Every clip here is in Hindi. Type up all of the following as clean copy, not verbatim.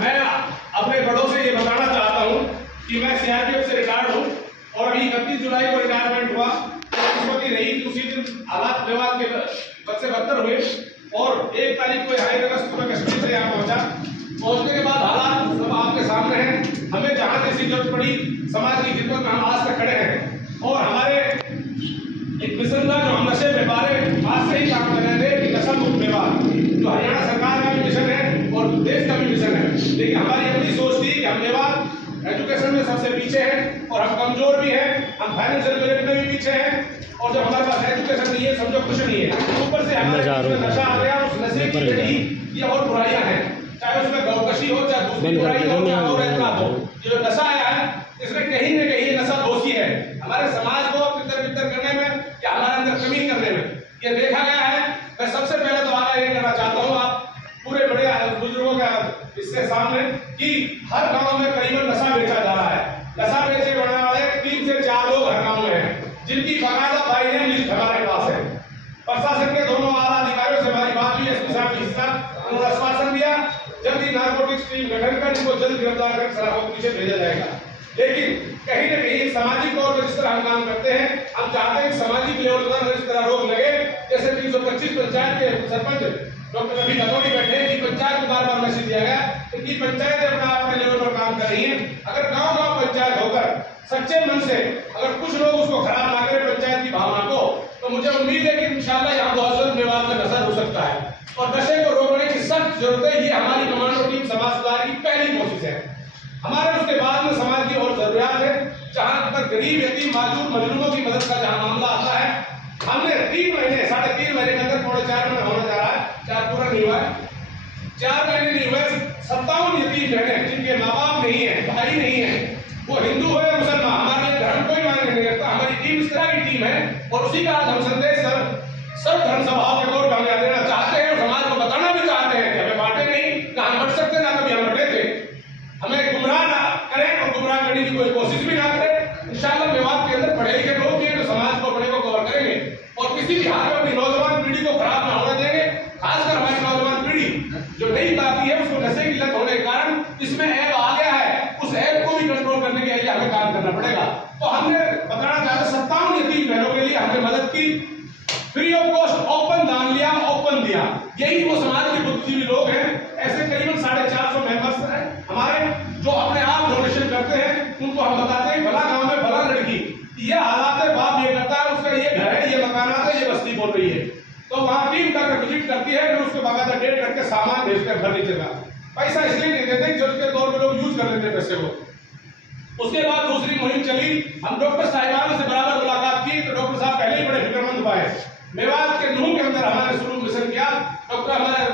मैं अपने बड़ों से ये बताना चाहता हूँ कि मैं सीआरपीएफ से रिटायर्ड हूँ और अभी 31 जुलाई को रिटायरमेंट हुआ। किस्मत ही रही कि उसी दिन हालात विवाद के बद से बदतर हुए और 1 तारीख को 2.5 अगस्त को कश्मीर से यहाँ पहुँचा। पहुँचने के बाद हालात सब आपके सामने हैं। हमें जहाँ जैसी जरूरत पड़ी समाज की खिदमत में हम आज तक खड़े हैं और हमारे एक मिशन था जो हम नशे व्यापार आज से ही काम कर रहे थे कि नशा मुक्त व्यापार जो हरियाणा सरकार का भी मिशन है और देश का भी मिशन है। लेकिन हमारी अपनी सोच थी कि हम व्यापार एजुकेशन में सबसे पीछे हैं और हम कमजोर भी हैं, हम फाइनेंशियल मेरिट में भी पीछे हैं और जब हमारे पास एजुकेशन नहीं है समझो कुछ नहीं है। ऊपर से हमारे नशा आ गया, उस नशे की जड़ी ये और बुराइयां हैं, चाहे उसमें गौकशी हो चाहे दूसरी बुराई हो चाहे और ऐसा हो। ये जो नशा आया है इसमें कहीं न कहीं ये नशा दोषी है हमारे समाज को तितर-बितर करने में या हमारे अंदर कमी करने में, ये देखा गया है। मैं सबसे पहले तो आगाह ये करना चाहता हूँ आप पूरे बड़े बुजुर्गों का इससे सामने कि हर गांव में करीबन नशा बेचा जा रहा है। नशा बेचे बढ़ने वाले 3 से 4 लोग हर गांव में हैं जिनकी बाकायदा बाइनेम लिस्ट हमारे पास है। प्रशासन के दोनों आला अधिकारियों से हमारी बात हुई, एसपी साहब के साथ उन्होंने आश्वासन दिया जल्द ही नारकोटिक्स टीम गठन कर इनको जल्द गिरफ्तार कर शराबों के पीछे भेजा जाएगा। लेकिन कहीं न कहीं सामाजिक तौर पर जिस तरह हम काम करते हैं हम चाहते हैं सामाजिक लेवल पर इस तरह रोक लगे। जैसे 325 पंचायत के सरपंच डॉक्टर रवि भदौड़ी बैठे कि पंचायत को बार-बार मैसेज दिया गया कि पंचायत अपने लेवल पर काम कर रही है। अगर गांव-गांव पंचायत होकर सच्चे मन से अगर कुछ लोग उसको खराब ना करें पंचायत की भावना को, तो मुझे उम्मीद है कि इंशाल्लाह यहाँ बहुत जल्द विवाद में नशा हो सकता है और नशे को रोकने की सख्त जरूरत है। ये हमारी कमांडो टीम समाज सुधार की पहली कोशिश है। हमारे उसके बाद में समाज की और जरूरियात है जहाँ पर गरीब यतीम माजूर मजलूमों की मदद का जहाँ मामला आता है। हमने 3 महीने 3.5 महीने के अंदर 4.5 महीने होने जा रहा है, 4 पूरा नहीं हुआ है, 4 महीने नहीं हुए, 57 यतीम बहनें जिनके माँ बाप नहीं है, भाई नहीं है, वो हिंदू हो या मुसलमान, हमारे लिए धर्म कोई मायने नहीं रखता। हमारी टीम इस तरह की टीम है और उसी का आज हम संदेश सब धर्म सभाओं के तौर पर हमें देना चाहते हैं और समाज को बताना भी चाहते हैं कि हमें बांटे नहीं, ना हम बट सकते ना कभी हम बटे थे। हमें गुमराह ना करें और गुमराह करने की कोई कोशिश भी ना करें। इंशाअल्लाह विवाद के अंदर पढ़े लिखे लोग हैं जो समाज को अपने को कवर करेंगे और किसी भी हाल में अपनी नौजवान पीढ़ी को खराब ना होने देंगे। खासकर हमारी नौजवान पीढ़ी जो नहीं पाती है उसको नशे की लत होने के कारण इसमें ऐप आ गया है, उस ऐप को भी कंट्रोल करने के लिए हमें काम करना पड़ेगा। तो हमने बताना चाहते 57 यतीम बहनों के लिए हमने मदद की, फ्री ऑफ कॉस्ट ओपन दान लिया, ओपन दिया। यही वो समाज के बुद्धिजीवी लोग हैं। ऐसे करीबन 450 मेंबर्स हैं हमारे जो अपने आप डोनेशन करते हैं। उनको हम बताते हैं भला गांव में भला लड़की, ये हालात है, बाप ये करता है, उसका ये घर है, ये मकानात है, ये बस्ती बोल रही है, तो वहां टीम जाकर विजिट करती है, फिर उसको बाकायदा डेट करके सामान भेजते हैं फर्नीचर का। पैसा इसलिए नहीं देते जरूरत के तौर पर लोग यूज कर लेते हैं पैसे को। उसके बाद दूसरी मुहिम चली, हम डॉक्टर साहिबान से बराबर मुलाकात की तो डॉक्टर साहब पहले ही बड़े फिक्रमंद हुए। मेवात के नूह के अंदर हमारे शुरू मिशन किया। डॉक्टर हमारे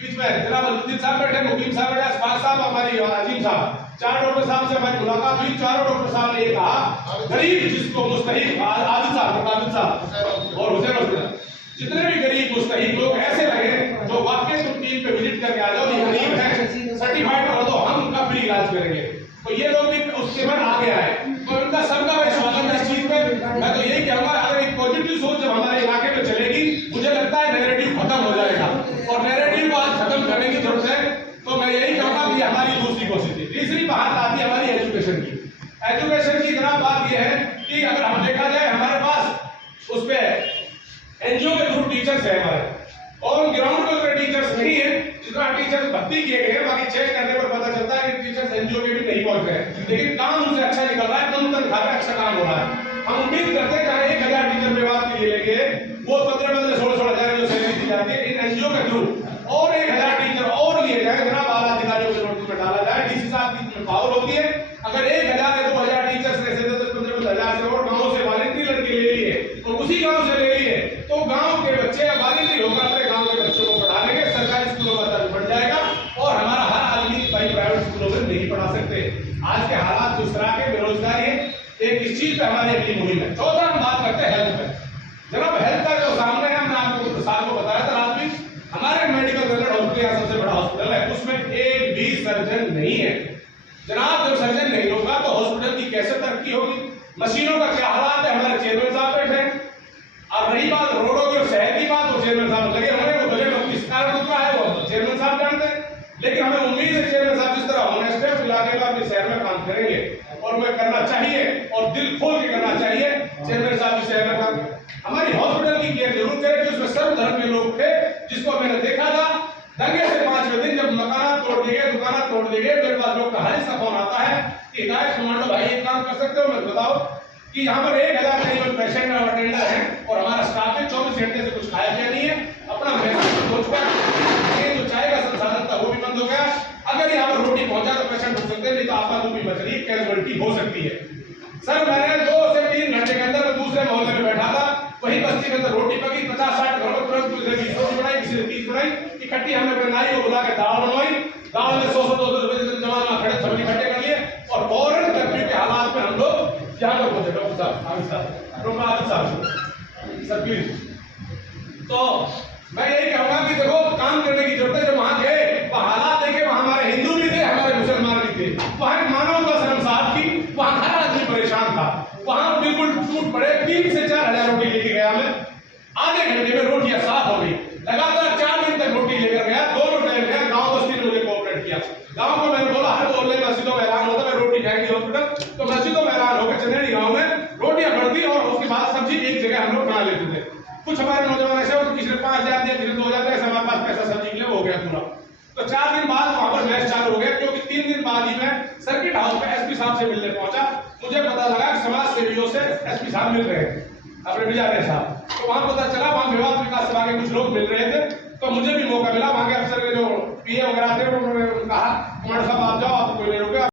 बीच में जनाब अलुद्दीन साहब बैठे, मुकीम साहब बैठे, अशफाक साहब, हमारी अजीम साहब, 4 डॉक्टर साहब से हमारी मुलाकात हुई। चारों डॉक्टर साहब ने ये कहा गरीब जिसको मुस्तहिक आदिल साहब और हुसैन जितने भी गरीब मुस्तहिक लोग ऐसे लगे जो वाकई तुम टीम पे विजिट करके आ जाओ, ये गरीब है सर्टिफाइड कर दो, हम उनका फ्री इलाज करेंगे। तो ये लोग भी उसके बाद आगे आए तो इनका सबका मैं स्वागत है इस चीज पे। मैं तो यही कहूंगा अगर एक पॉजिटिव सोच जब हमारे इलाके में चलेगी, मुझे लगता है नैरेटिव खत्म हो जाएगा और नैरेटिव को आज खत्म करने की जरूरत है। तो मैं यही कहूंगा कि हमारी दूसरी कोशिश थी। तीसरी बात आती है हमारी एजुकेशन की। एजुकेशन की जनाब बात यह है कि अगर हम देखा जाए हमारे पास उस पर एनजीओ के थ्रू टीचर्स है हमारे और ग्राउंड पे टीचर्स नहीं है। जितना टीचर्स भर्ती किए गए बाकी चेक करने पर पता चलता है कि टीचर्स एनजीओ के भी नहीं पहुंच रहे, लेकिन काम उनसे अच्छा निकल रहा है, कम तनख्वाह में अच्छा काम हो रहा है। हम उम्मीद करते हैं चाहे 1000 टीचर विवाद के लिए लेके वो 15-16 हजार जो सैलरी दी जाती है इन एनजीओ के थ्रू और 1000 टीचर और लिए जाए, जनाब आला अधिकारियों के नोटिस में डाला जाए। डीसी साहब की पावर होती है, अगर 1000 या 2000 टीचर्स ऐसे 10-15 से और गाँव से वॉलंटरी लड़के ले लिए तो उसी गाँव से ले लिए तो गाँव के बच्चे वॉलंटरी होकर अपने गाँव के बच्चों को पढ़ा लेंगे, सरकारी स्कूलों का दर्ज बढ़ जाएगा और हमारा हर आदमी भाई प्राइवेट स्कूलों में नहीं पढ़ा सकते। आज के हालात जिस तरह के बेरोजगारी है, एक इस चीज पे हमारी अपनी मुहिम है। चौथा हम बात करते हैं हेल्थ पे। जनाब हेल्थ का जो सामने है, हमने आपको साल को बताया था रात में, हमारे मेडिकल कॉलेज हॉस्पिटल सबसे बड़ा हॉस्पिटल है, उसमें एक भी सर्जन नहीं है। जनाब जब सर्जन नहीं होगा तो हॉस्पिटल की कैसे तरक्की होगी? मशीनों का क्या हालात है? हमारे चेयरमैन साहब बैठे हैं। और रही बात रोडों की और शहर की बात, तो चेयरमैन साहब लगे हमें वो गले में किस कारण उतरा है वो चेयरमैन साहब जानते हैं। लेकिन हमें उम्मीद है चेयरमैन साहब जिस तरह आएंगे तो अपने शहर में काम करेंगे और मैं करना चाहिए और दिल खोल के करना चाहिए। चेयरमैन साहब इस शहर में काम हमारी हॉस्पिटल की केयर जरूर करें कि उसमें सर्व धर्म के लोग थे, जिसको मैंने देखा था दंगे से 5वें दिन जब मकान तोड़ दिए गए, दुकान तोड़ दिए गए, मेरे पास लोग कहानी सा फोन आता है कि हिदायत कमांडो भाई एक काम कर सकते हो, मैं बताओ कि यहाँ पर 1000 करीबन पेशेंट और अटेंडर हैं और हमारा स्टाफ है 24 घंटे से कुछ खाया पिया नहीं है, अपना महसूस हो चुका है। ये जो चाय का संसाधन था वो भी बंद हो गया। अगर यहाँ पर रोटी पहुंचा तो पेशेंट हो सकते हैं, नहीं तो आपका तो भी बच रही कैजुअलिटी हो सकती है। सर मैंने 2 से 3 घंटे के अंदर दूसरे मोहल्ले में बैठा था, वही बस्ती के अंदर रोटी पकी 50-60 घरों में, तुरंत किसी ने 20 रोटी बनाई, किसी ने 30 बनाई, इकट्ठी हमने अपने नाई को बुला के दाल बनवाई, दाल में 100-200 रुपए जमा खड़े सब इकट्ठे कर लिए और फौरन कर्फ्यू के हालात में हम लोग यहाँ पर पहुंचे। डॉक्टर साहब, आमिर साहब, सर प्लीज। तो मैं यही कहूंगा कि देखो काम करने की जरूरत है। जब वहां गए वहां हालात देखे, वहां हमारे हिंदू भी थे, हमारे मुसलमान भी थे, वहां मानवता शर्मसार थी, वहां हर आदमी परेशान था, वहां बिल्कुल टूट पड़े। 3 से 4 हजार रोटी लेके गया मैं, आधे घंटे में रोटियां साफ हो गई। लगातार 4 दिन तक रोटी लेकर गया, दोनों टाइम गया, गांव बस्ती ने मुझे कोऑपरेट किया। गांव को मैंने बोला हर मोहल्ले मस्जिदों में ऐलान होता है रोटी खाएंगे हॉस्पिटल, तो मस्जिदों में ऐलान होकर चंदेरी गांव में रोटियां बढ़ती और उसके बाद सब्जी एक जगह हम लोग बना लेते थे। कुछ हमारे नौजवान ऐसे होते, किसी ने 5000 दिया, किसी ने 2000 दिया, हमारे पास पैसा सब्जी के लिए हो गया पूरा। तो 4 दिन बाद वहां पर मैच चालू हो गया, क्योंकि 3 दिन बाद ही मैं सर्किट हाउस में एसपी साहब से मिलने पहुंचा। मुझे पता लगा कि समाज सेवियों से एसपी साहब मिल रहे हैं, अपने बिजारे साहब। तो वहां पता चला वहां विवाद विकास सभा के कुछ लोग मिल रहे थे, तो मुझे भी मौका मिला। वहां के अफसर के जो पीए वगैरह थे उन्होंने कहा कमांडर साहब आप जाओ, आपको कोई नहीं रोकेगा।